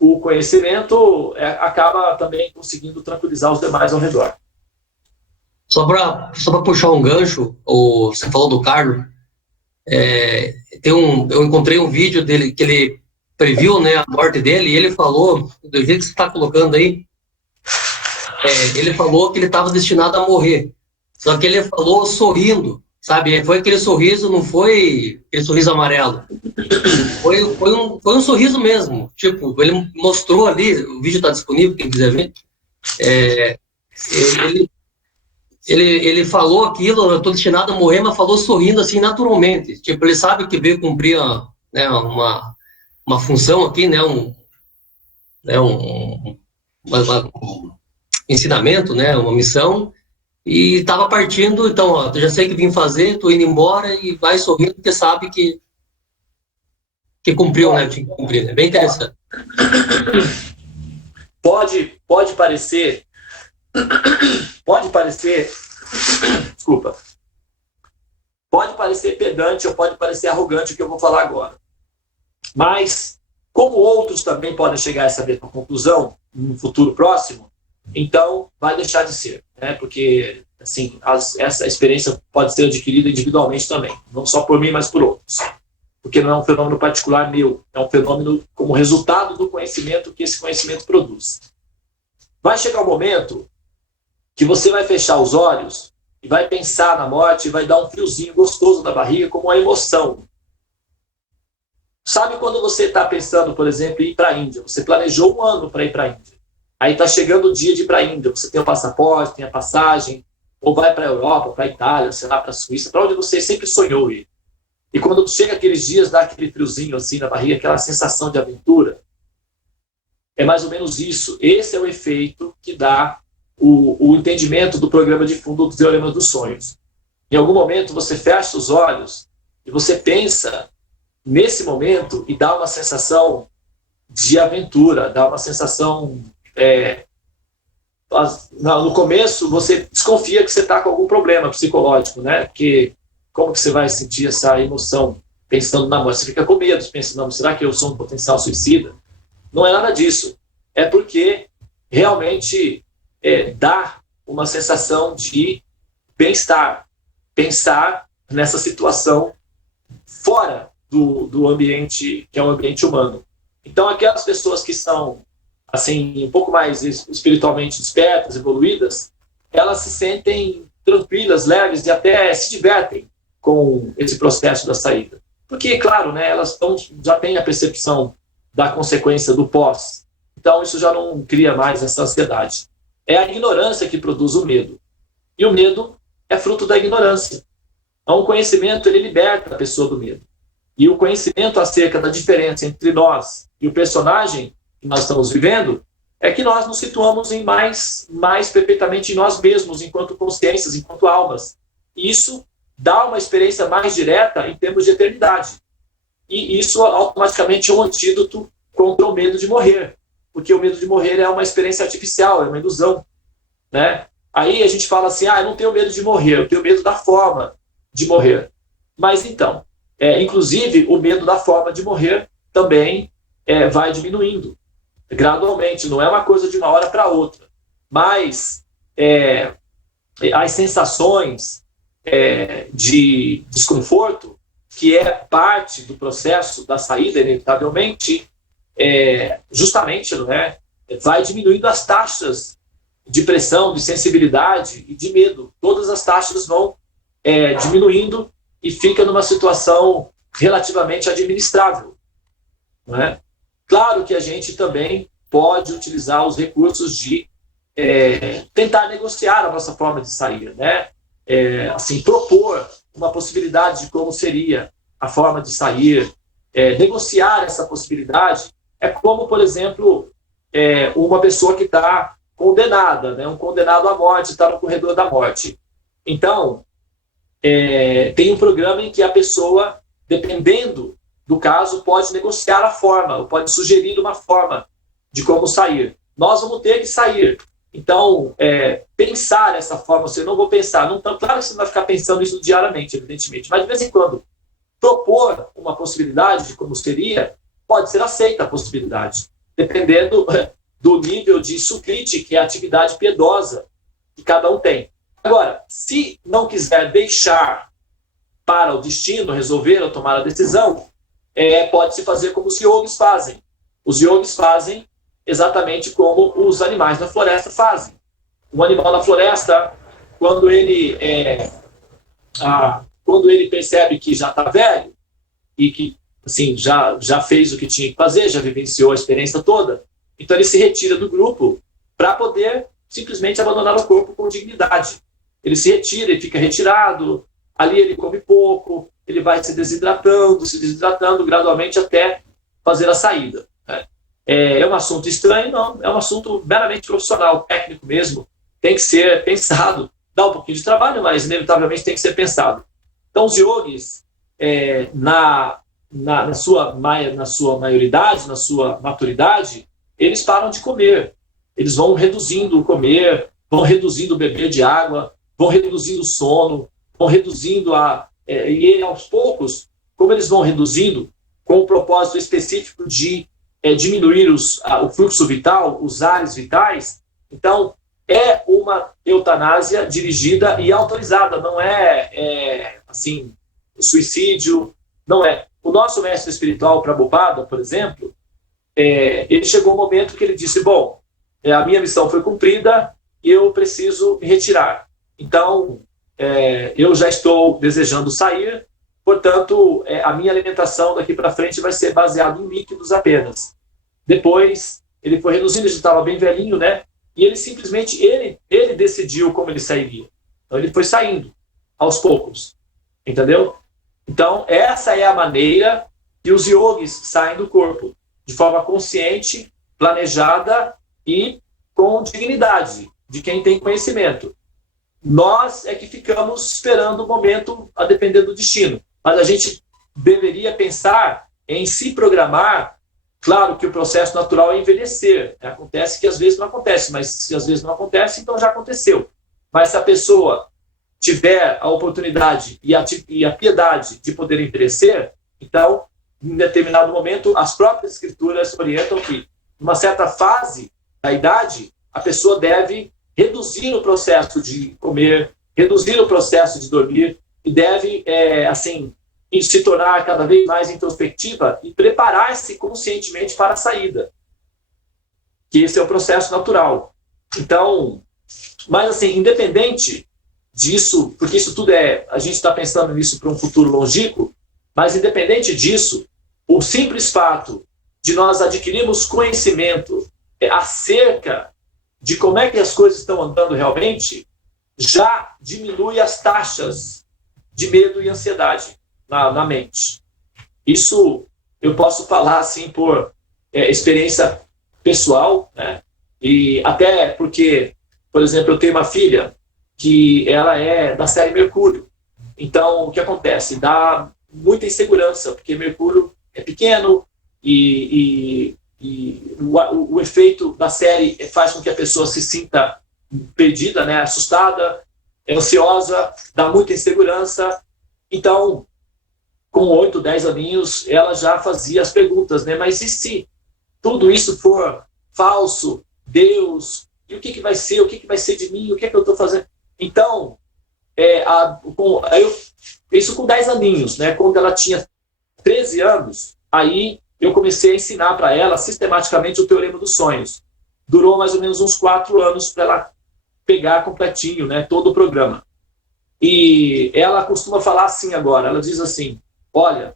o conhecimento acaba também conseguindo tranquilizar os demais ao redor. Só para puxar um gancho, você falou do Carlos, eu encontrei um vídeo dele que ele previu, né, a morte dele, e ele falou, do jeito que você está colocando aí, ele falou que ele estava destinado a morrer, só que ele falou sorrindo, sabe? Foi aquele sorriso, não foi aquele sorriso amarelo, foi um sorriso mesmo, tipo, ele mostrou ali, o vídeo está disponível, quem quiser ver, ele falou aquilo, eu estou destinado a morrer, mas falou sorrindo assim naturalmente, tipo, ele sabe que veio cumprir uma função aqui, né, um ensinamento, né, uma missão, e estava partindo, então, já sei que vim fazer, estou indo embora, e vai sorrindo, porque sabe que cumpriu, né, tinha que cumprir, né, bem interessante. Pode parecer, desculpa, pode parecer pedante ou pode parecer arrogante o que eu vou falar agora. Mas, como outros também podem chegar a essa mesma conclusão no futuro próximo, então vai deixar de ser, né? Porque assim, essa experiência pode ser adquirida individualmente também, não só por mim, mas por outros. Porque não é um fenômeno particular meu, é um fenômeno como resultado do conhecimento que esse conhecimento produz. Vai chegar um momento que você vai fechar os olhos e vai pensar na morte e vai dar um friozinho gostoso na barriga como uma emoção. Sabe quando você está pensando, por exemplo, em ir para a Índia? Você planejou 1 ano para ir para a Índia. Aí está chegando o dia de ir para a Índia. Você tem o passaporte, tem a passagem, ou vai para a Europa, para a Itália, sei lá, para a Suíça, para onde você sempre sonhou ir. E quando chega aqueles dias, dá aquele friozinho assim na barriga, aquela sensação de aventura. É mais ou menos isso. Esse é o efeito que dá o entendimento do programa de fundo do Teorema dos Sonhos. Em algum momento você fecha os olhos e você pensa nesse momento e dá uma sensação de aventura, dá uma sensação... no começo você desconfia que você está com algum problema psicológico, né? Porque como que você vai sentir essa emoção pensando na morte? Você fica com medo, pensando, será que eu sou um potencial suicida? Não é nada disso. É porque realmente dá uma sensação de bem-estar, pensar nessa situação fora do ambiente, que é o ambiente humano. Então, aquelas pessoas que são assim, um pouco mais espiritualmente despertas, evoluídas, elas se sentem tranquilas, leves e até se divertem com esse processo da saída. Porque, claro, né, elas já têm a percepção da consequência do pós. Então, isso já não cria mais essa ansiedade. É a ignorância que produz o medo. E o medo é fruto da ignorância. Então, o conhecimento, ele liberta a pessoa do medo. E o conhecimento acerca da diferença entre nós e o personagem que nós estamos vivendo é que nós nos situamos em mais perfeitamente em nós mesmos, enquanto consciências, enquanto almas. E isso dá uma experiência mais direta em termos de eternidade. E isso automaticamente é um antídoto contra o medo de morrer. Porque o medo de morrer é uma experiência artificial, é uma ilusão, né? Aí a gente fala assim, eu não tenho medo de morrer, eu tenho medo da forma de morrer. Mas então, inclusive o medo da forma de morrer também vai diminuindo gradualmente, não é uma coisa de uma hora para outra. Mas as sensações de desconforto, que é parte do processo da saída, inevitavelmente, justamente, não é? Vai diminuindo as taxas de pressão, de sensibilidade e de medo. Todas as taxas vão diminuindo e fica numa situação relativamente administrável, não é? Claro que a gente também pode utilizar os recursos de tentar negociar a nossa forma de sair, né? Assim, propor uma possibilidade de como seria a forma de sair, negociar essa possibilidade. É como, por exemplo, uma pessoa que está condenada, né? Um condenado à morte, está no corredor da morte. Então, tem um programa em que a pessoa, dependendo do caso, pode negociar a forma, ou pode sugerir uma forma de como sair. Nós vamos ter que sair. Então, pensar essa forma, você não vou pensar, não, claro que você não vai ficar pensando isso diariamente, evidentemente, mas de vez em quando, propor uma possibilidade de como seria, pode ser aceita a possibilidade, dependendo do nível de suclite, que é a atividade piedosa que cada um tem. Agora, se não quiser deixar para o destino resolver ou tomar a decisão, pode-se fazer como os yogis fazem. Os yogis fazem exatamente como os animais da floresta fazem. Um animal da floresta, quando ele percebe que já está velho e que assim, já fez o que tinha que fazer, já vivenciou a experiência toda, então ele se retira do grupo para poder simplesmente abandonar o corpo com dignidade. Ele se retira, ele fica retirado, ali ele come pouco, ele vai se desidratando gradualmente até fazer a saída. Né? É um assunto estranho? Não, é um assunto meramente profissional, técnico mesmo, tem que ser pensado, dá um pouquinho de trabalho, mas inevitavelmente tem que ser pensado. Então os yogis, na sua maioridade, na sua maturidade, eles param de comer, eles vão reduzindo o comer, vão reduzindo o beber de água, vão reduzindo o sono, vão reduzindo e aos poucos, como eles vão reduzindo, com o propósito específico de diminuir o fluxo vital, os ares vitais, então é uma eutanásia dirigida e autorizada, não assim, suicídio, não é. O nosso mestre espiritual, Prabhupada, por exemplo, ele chegou um momento que ele disse, bom, a minha missão foi cumprida e eu preciso me retirar. Então, eu já estou desejando sair, portanto, a minha alimentação daqui para frente vai ser baseada em líquidos apenas. Depois, ele foi reduzindo, ele já estava bem velhinho, né? E ele simplesmente, ele decidiu como ele sairia. Então, ele foi saindo, aos poucos. Entendeu? Então, essa é a maneira que os yogis saem do corpo, de forma consciente, planejada e com dignidade, de quem tem conhecimento. Nós é que ficamos esperando o momento a depender do destino. Mas a gente deveria pensar em se programar. Claro que o processo natural é envelhecer. Acontece que às vezes não acontece, mas se às vezes não acontece, então já aconteceu. Mas se a pessoa tiver a oportunidade e a piedade de poder envelhecer, então, em determinado momento, as próprias escrituras orientam que, numa certa fase da idade, a pessoa deve reduzir o processo de comer, reduzir o processo de dormir, e deve, assim, se tornar cada vez mais introspectiva e preparar-se conscientemente para a saída. Que esse é o processo natural. Então, mas assim, independente disso, porque isso tudo a gente está pensando nisso para um futuro longínquo, mas independente disso, o simples fato de nós adquirirmos conhecimento acerca de como é que as coisas estão andando realmente, já diminui as taxas de medo e ansiedade na mente. Isso eu posso falar assim por experiência pessoal, né? E até porque, por exemplo, eu tenho uma filha que ela é da série Mercúrio. Então, o que acontece? Dá muita insegurança, porque Mercúrio é pequeno e o efeito da série faz com que a pessoa se sinta perdida, né? Assustada, ansiosa, dá muita insegurança. Então, com 8, 10 aninhos, ela já fazia as perguntas, né? Mas e se tudo isso for falso? Deus, e o que vai ser? O que vai ser de mim? O que é que eu estou fazendo? Então, isso com 10 aninhos, né? Quando ela tinha 13 anos, aí eu comecei a ensinar para ela sistematicamente o Teorema dos Sonhos. Durou mais ou menos uns 4 anos para ela pegar completinho, né, todo o programa. E ela costuma falar assim agora, ela diz assim, olha,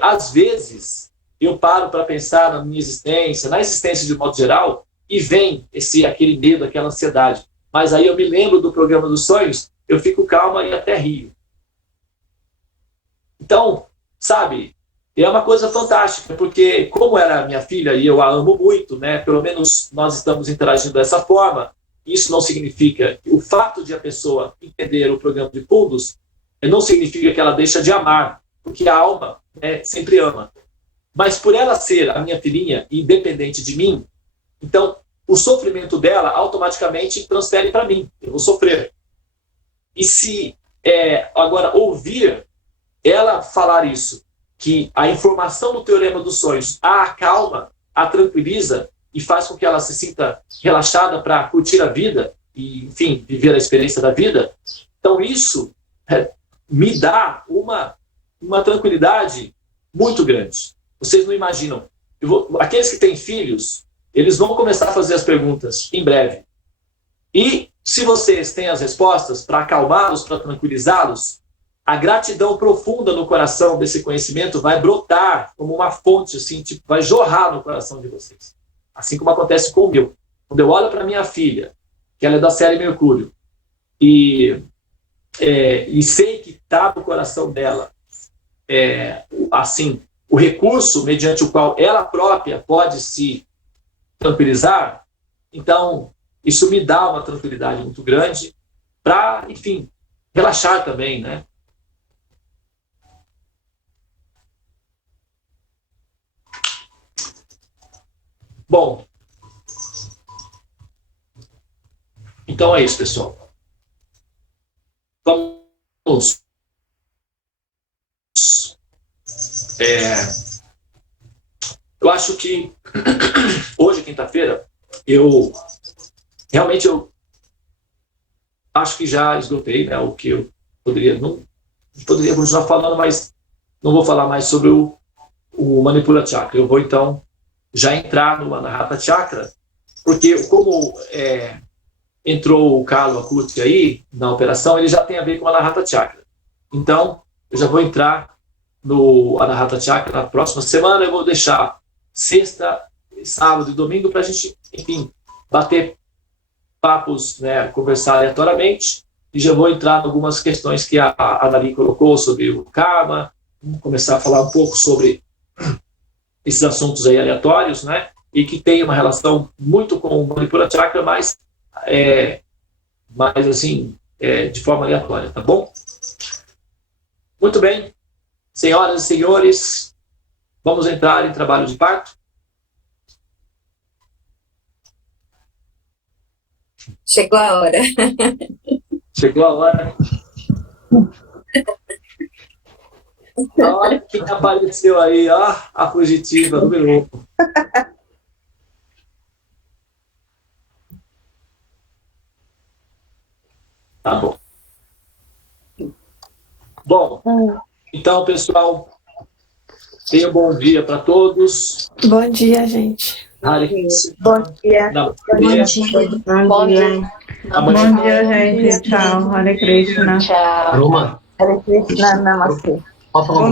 às vezes eu paro para pensar na minha existência, na existência de modo geral, e vem aquele medo, aquela ansiedade. Mas aí eu me lembro do Programa dos Sonhos, eu fico calma e até rio. Então, sabe, é uma coisa fantástica, porque como era minha filha e eu a amo muito, né, pelo menos nós estamos interagindo dessa forma, isso não significa, o fato de a pessoa entender o programa de fundos, não significa que ela deixa de amar, porque a alma sempre ama. Mas por ela ser a minha filhinha, independente de mim, então o sofrimento dela automaticamente transfere para mim, eu vou sofrer. E se agora ouvir ela falar isso, que a informação do Teorema dos Sonhos a acalma, a tranquiliza e faz com que ela se sinta relaxada para curtir a vida e, enfim, viver a experiência da vida, então isso me dá uma tranquilidade muito grande. Vocês não imaginam. Aqueles que têm filhos, eles vão começar a fazer as perguntas em breve. E se vocês têm as respostas para acalmá-los, para tranquilizá-los, a gratidão profunda no coração desse conhecimento vai brotar como uma fonte, assim, tipo, vai jorrar no coração de vocês. Assim como acontece com o meu. Quando eu olho para minha filha, que ela é da série Mercúrio, e sei que está no coração dela, assim, o recurso mediante o qual ela própria pode se tranquilizar, então isso me dá uma tranquilidade muito grande para, enfim, relaxar também, né? Bom, então é isso, pessoal. Vamos. Eu acho que hoje, quinta-feira, eu acho que já esgotei, né, o que eu poderia continuar falando, mas não vou falar mais sobre o Manipura Chakra. Eu vou, então, já entrar no Anahata Chakra, porque como entrou o Kalo Akuti aí na operação, ele já tem a ver com o Anahata Chakra. Então, eu já vou entrar no Anahata Chakra na próxima semana. Eu vou deixar sexta, sábado e domingo para a gente, enfim, bater papos, né, conversar aleatoriamente, e já vou entrar em algumas questões que a Anali colocou sobre o karma, vamos começar a falar um pouco sobre esses assuntos aí aleatórios, né, e que tem uma relação muito com o Manipura Chakra, mas assim, de forma aleatória, tá bom? Muito bem, senhoras e senhores, vamos entrar em trabalho de parto? Chegou a hora. Chegou a hora. Olha quem apareceu aí, ó, a fugitiva número 1. Tá bom. Bom, então, pessoal, tenha um bom dia para todos. Bom dia, gente. Hare Bom dia. Bom dia. Bom dia. Amanhã. Bom dia, gente. Tchau. Hare Krishna. Tchau. Roma, Hare Krishna. Namastê. pode falar